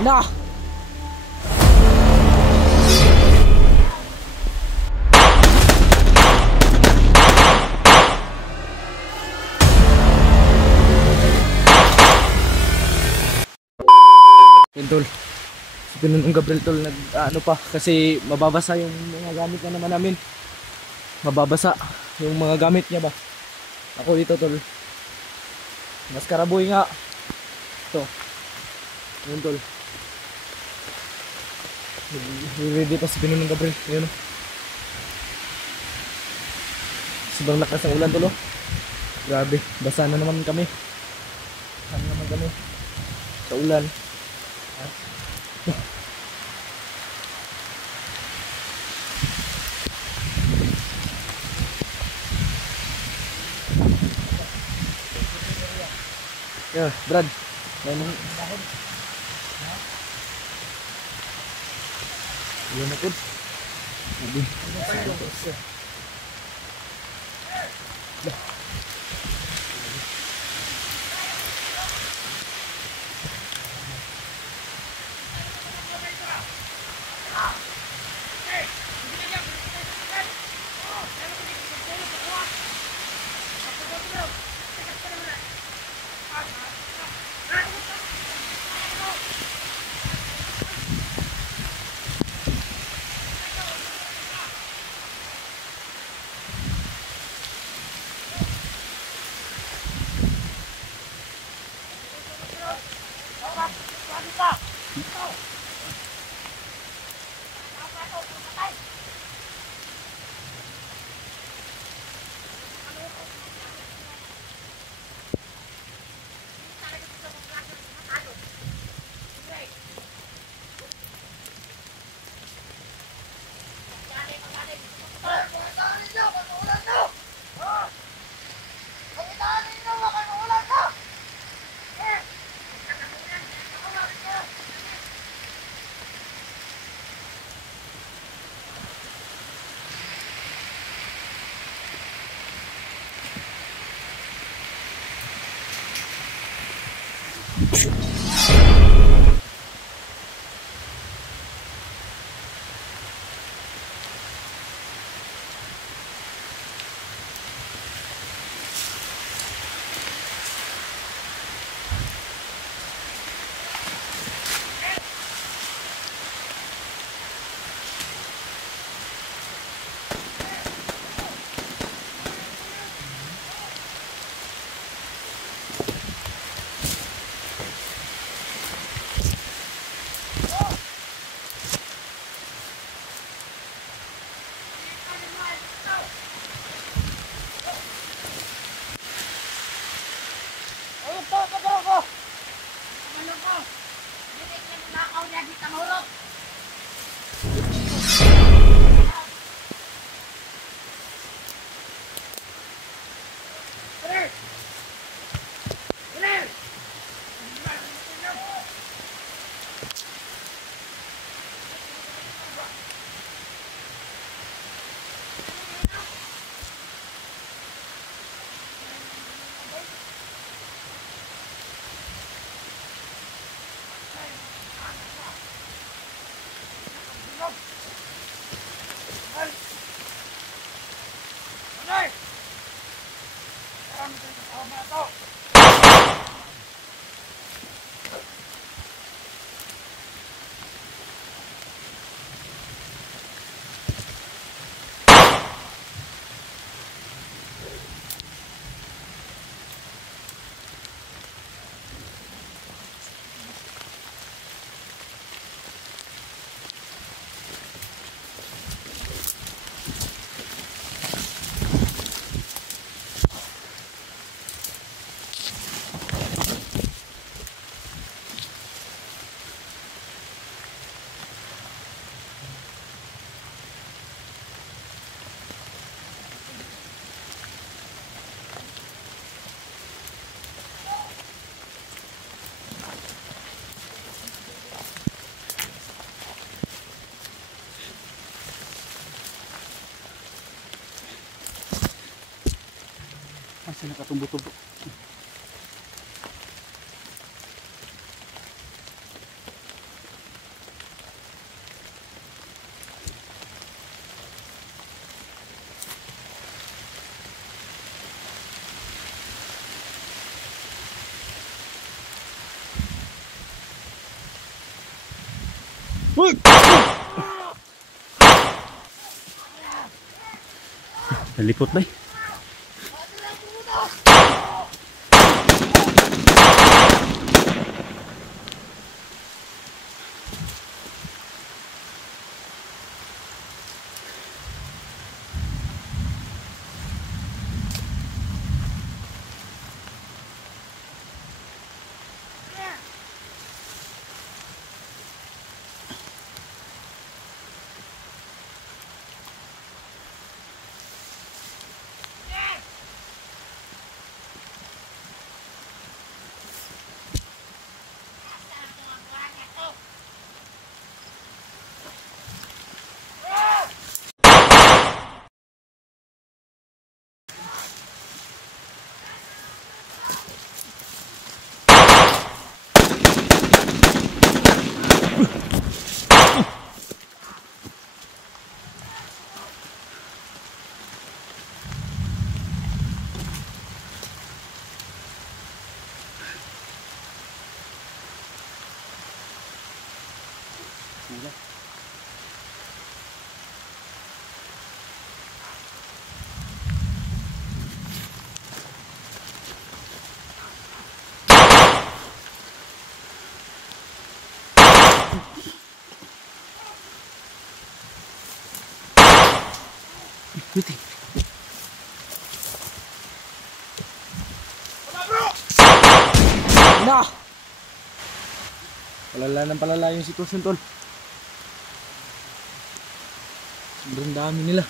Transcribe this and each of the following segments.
Na! Yun tol, si Pinunong Gabriel tol, ano pa, kasi mababasa yung mga gamit na naman namin. Mababasa yung mga gamit niya ba. Ako dito tol, mas karaboy nga. Ito, yun tol. Ready pa si Pinunong Gabriel, yun. Sobrang lakas ng ulan tol, oh. Grabe, basa na naman kami. Basa na naman kami sa ulan. Yeah, Brad. Yan na po. Kasi nakatumbo-tumbo. Uy! Nalipot ba? Wait. Na! Palala ng palala yung sitwasyon, tol. Sobrang dami nila.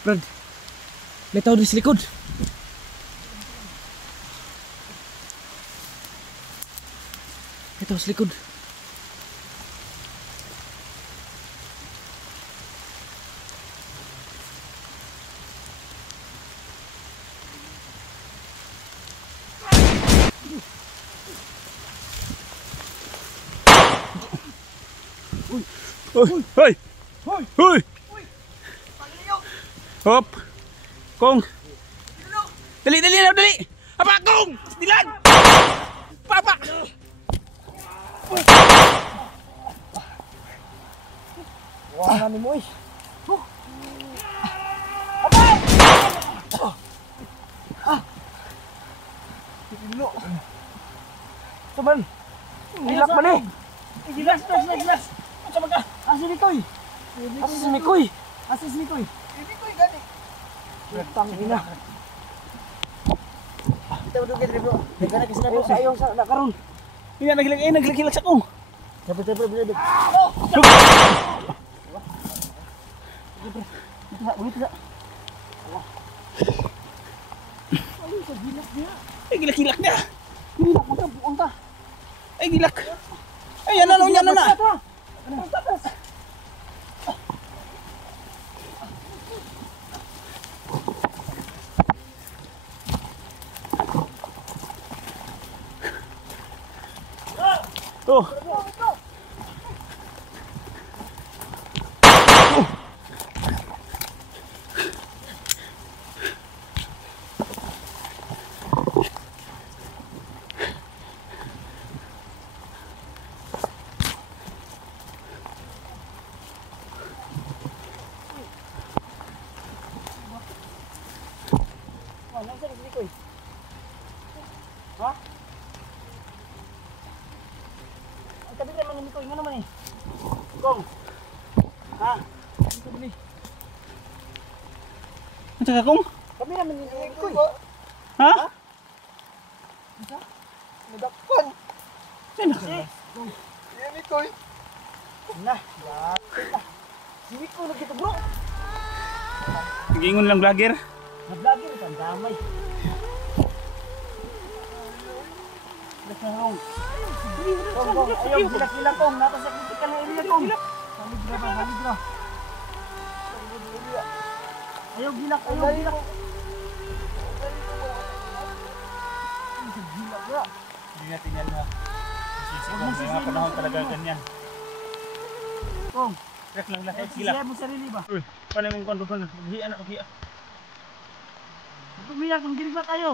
Brad, may tao din sa likod. May tao sa likod. Hoy! Hoy! Hoy! Hop! Kong! Dali! Dali! Apa, Kong! Dilan! Papa! Wala namin mo eh. Tino. Saban. Hilak man eh. Gilas. Unsa man ka? Asa ni Koy? Asa ni Koy? Asa ni Koy? Ni Koy gani. Tang ina. Kita udah gede bro. Negara kasi na bro. Sayo sa nakaron. Hindi naglagilak sa kong. Dapat bila. Ulit sa. Ano sa gilak niya? Ay, gilak niya. Gilak mo ta buong ta. Ay, gilak. Ay, yan na. Ano tatas? Oh. Ha? Ang tabi naman ni Koy, ano man eh? Kong. Ha? Ang tabi ni. Ang saka kong? Kami naman ni Koy. Ha? Isa? Nadakpan. Sino? Yan ni Koy. Na, lapit na. Siwit ko na kita bro. Gingon lang vlogger. Na-vlogger ito, ang damay. Kong, ayaw, gilak-gilak Kong, nasa critical na area Kong. Haligra. Ayaw, gilak. Gilak bro. Hindi natin yan na. Mga panahon talaga ganyan. Kong, Trek lang lahat. Sila Sila. mo sarili ba? Uy, paano yung kondo pa na? Maghiya na, maghiya. Umiyak, magdirba kayo.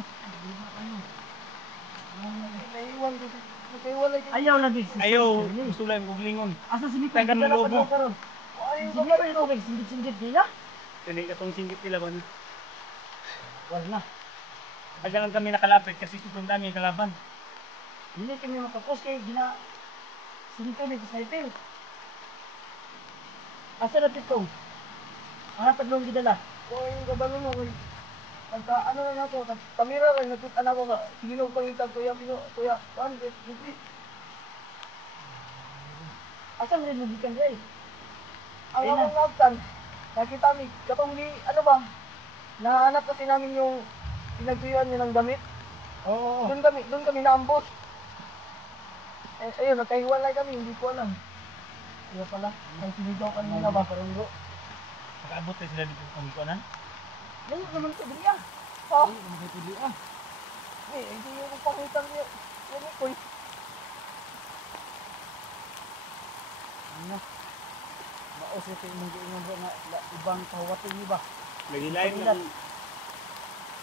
Naiwan ko. Nagkaiwalay ka. Ayaw lagi. Ayaw, gusto lang kong lingon. Asa si Mikoy? Tagan ng lobo. Ayaw Si ka Mikoy ito, sindit-sindit nila. Hindi katong singgit nila ba na? Wala na. Agalan kami nakalapit kasi sobrang dami ang kalaban. Hindi kami makapos kay gina... Sino kami sa sniper? Asa na pitong? Ang tatlong gidala. O yung kabalo mo. Nagka ano lang ako. Kamera lang. Nagkutan ako ka. Sinong pangitag kuya. Kuya. Saan? Hindi. Asa mo rin magikan rin? Ang Ayun na. among nabtan. Nakita mi. Katong di. Ano ba? Nahanap kasi namin yung pinagtuyuan niya ng damit. Oo. Doon kami naambos. Ayun, nagkahiwalay kami, hindi ko alam. Kaya pala, ang sinigaw kanina ba, parang bro. Nakaabot tayo sila dito kung ko na. Ngayon naman ito, Bria. Ha? Hindi yung pangitan niya. Yan eh, Koy. Ano? Maos ito yung mga ingon bro nga ibang kawatin niyo ba? Lagi lain lang.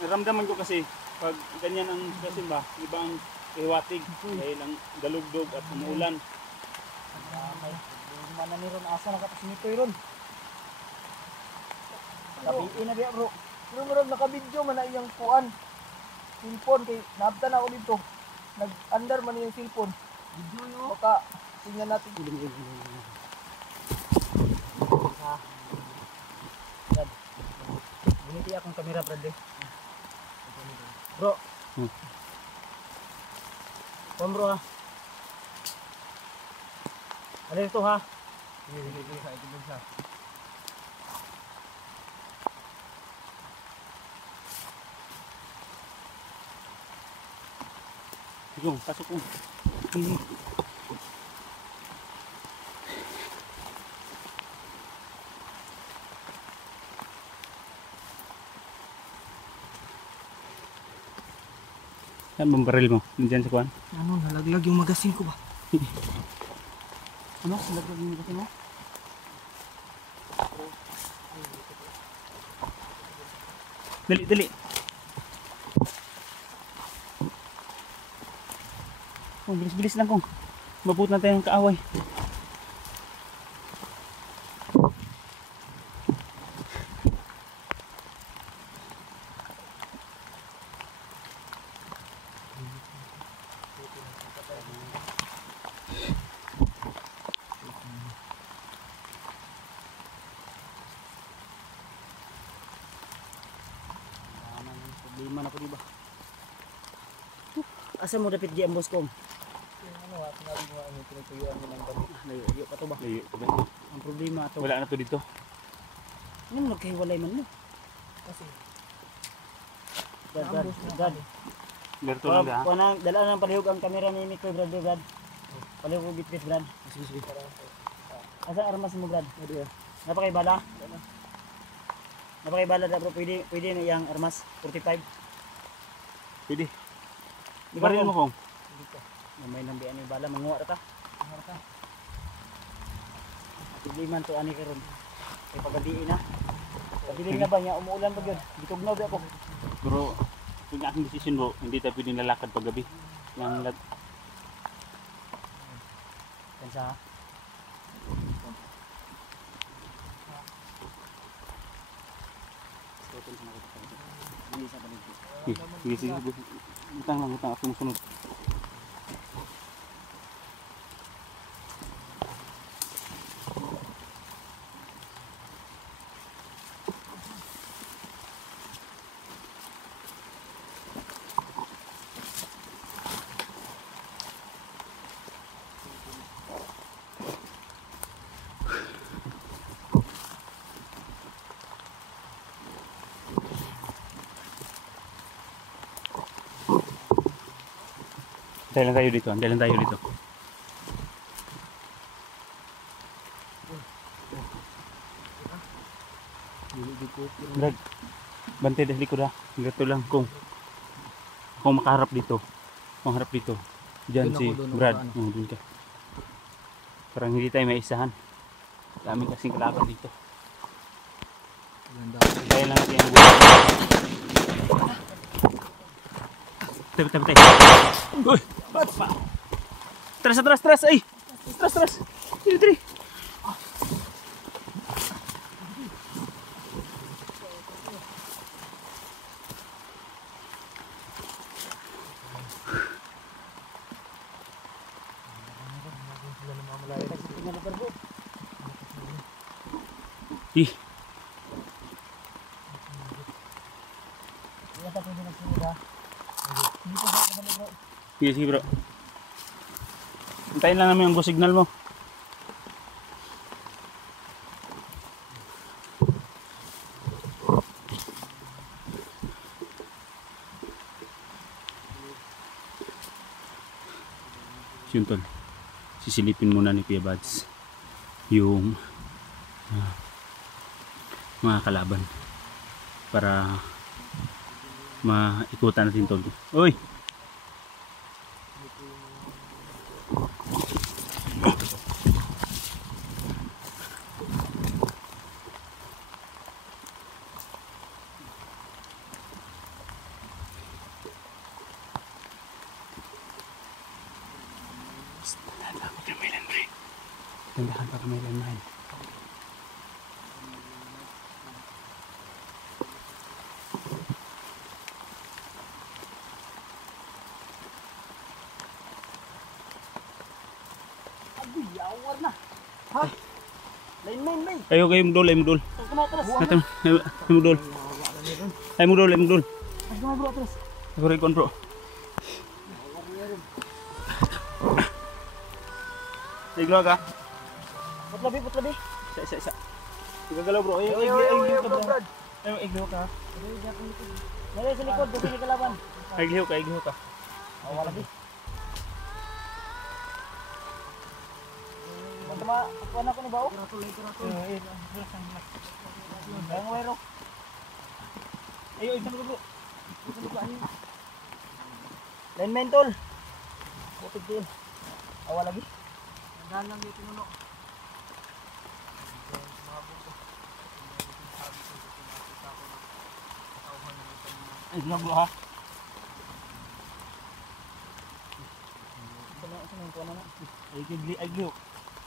Naramdaman ko kasi pag ganyan ang sitwasyon ba, ibang iwatig dahil ang dalugdog at umuulan. Okay. Lima na ni ron asa na kapag sinitoy ron. Gabi na biya bro. Pero marag nakabidyo man na iyang kuan. Cellphone, kay naabtan ako dito. Nag-under man yung cellphone. Video yo. Baka, tingnan natin. Ha. Brad. Giniti akong kamera brad eh. Bro. Kom bro ha. Ano ito ha? Sige, pasok ko. Saan bang baril mo? Nandiyan sa kuwan? Ano, nalaglag yung magasin ko ba? Ano? Silaglag mo kasi mo? Dali, dali. Oh, bilis-bilis lang kung mabut na tayo ng kaaway. Problema na ko diba? Asa mo dapat di ang boss kom? Ano ha, sinabi mo ano, pinagtuyuan mo ng damit. Layo pa to ba? Layo. Ang problema to. Wala na to dito. Ano nagkahiwalay man mo? Kasi, Brad. Berto lang ha. Kuha dala ng palihog ang kamera ni Mikoy Brad. Palihog ko bitbit Brad. sige. Asa ang armas mo Brad? Ano yan? Napakay bala? Napakay bala da bro. Pwede na yung armas 45. Pwede. Ikaw, Baril mo kung. May nambian yung bala manguha ta. Problema to ani karon. Kay pagadiin na. Pagdiling na ba niya umuulan pa gyud. Gitugnaw di ako. Pero kung aking decision bro, hindi tayo pwedeng lalakad pag gabi. Yang Kansa. sige, sige. Utang lang, utang. Ako sunod. Antay lang tayo dito, antay lang tayo dito. Brad, bantay dahil likod ha. Gato lang kung makaharap dito. Kung harap dito. Diyan Doon si ako, doon ako Brad. sa ano. Doon ka. Parang hindi tayo maisahan. Dami kasing kalaban dito. Ganda. Kaya lang natin ang buhay. Tabi. Uy! Tras! Ay! Tras! Tiri! Ih, sige bro. Hintayin lang namin ang go signal mo. Yun tol, sisilipin muna ni Kuya Bads yung mga kalaban para maikutan natin tol. Uy! Tandahan pa may landmine. Yawar na. Ha? Lain-lain bay. Ayo mudol. Kumatras. Natin, mudol. Ay mudol. Mas kumay bro atras. Ako rekon bro. Iglo ka? Putlabi. Isa. Igagalaw bro. Ay, iglo ka. Ay, iglo ka. Nalay sa likod, buti ni kalaban. Iglo ka. Wala di. Tama, kuha ko ni Bao. Ang wero. Ayo, ito bro. Line mentol. Buti din. Wala di. Dahan lang dito nuno. Iglo bro ha.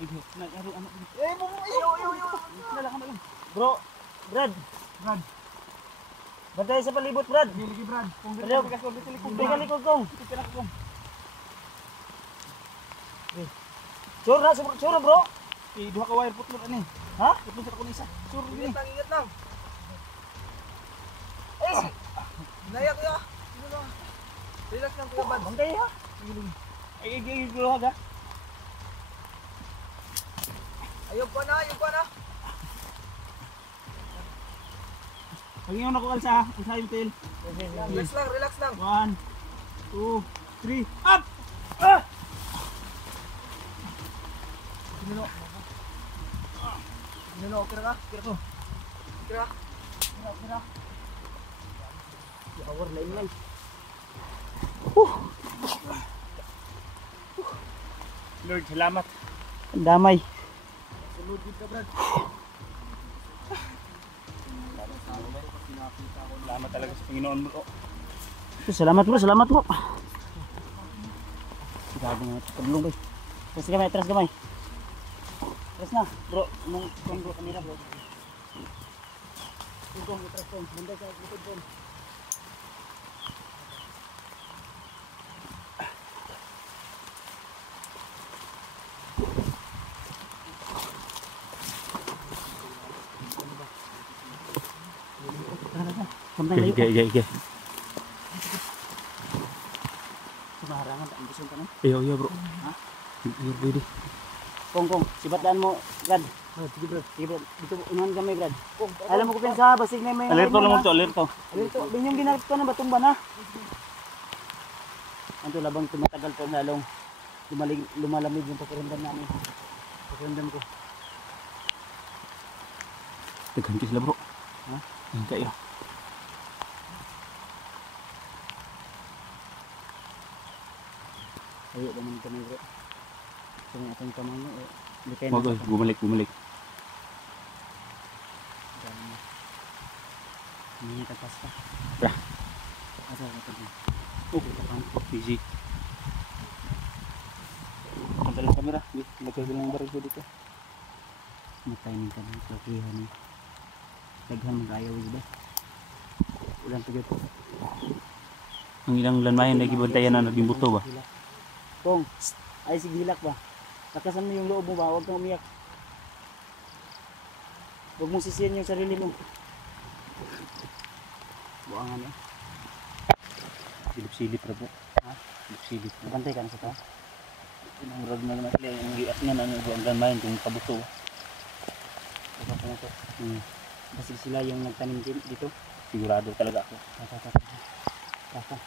Iglo. Nagaro anak. Bro, Brad. Bantay sa palibot, Brad. Ligi, Brad. Ayaw, likod kong. Sure, bro. Duha ka wire putlot ani. Ha? Putlot sa kun isa. Sure, ingat lang. Eh, naya kuya. Relax lang kuya, Brad. Bantay ha. Ay, iglo ha. Ayaw pa na. Pagingin ako kalsa, kalsa yung tail. Relax lang. 1, 2, 3, up! Nuno, kira ko. Kira. Yawar, lain. Lord, salamat. Damay. Sulod ka Brad. Salamat talaga sa Panginoon bro. Salamat bro. Gago na ito. Kadlong bay. Atras gamay. Atras na. Bro, nung bro kanina bro. Atras kong. Banday ka likod kong. Okay. Sumaharangan tak ambisyon ka na. Iya bro. Ha? Iya pwede. Kong, sibatlaan mo, Brad. Sige Brad. Dito unahan kami, Brad. Alam mo ko pinsa, basig na may Alerto lang mo to, alerto. Alerto, binyong ginagap ko na batumba na. Anto labang tumatagal po lalong lumalamig yung pakiramdam namin. Pakiramdam ko. Teganti sila bro. Ha? Yan kayo. Ayo naman kami bro. Kung atong kamay mo, depende. Wag, bumalik. Hindi tagpas pa. Bra. Asa ka to? Oh, busy. Ang dalang kamera. Nagkabilang ng baril ko dito. Matay ning kan kakihan ni. Daghan mag-ayaw ba? Ulan pagod. Ang ilang lanmayan na gibantayan na naging buto ba? Kong, ay sige hilak ba? Lakasan mo yung loob mo ba? Huwag kang umiyak. Huwag mong sisiyan yung sarili mo. Buangan eh. Silip-silip na po. Ha? Silip-silip na. Nabantay ka na sa to? Ang rod na naman sila. Ang giat nga na ang lanmayan kung kabuto. Ito pa na to. Kasi sila yung nagtanim dito. Sigurado talaga ako. Tata.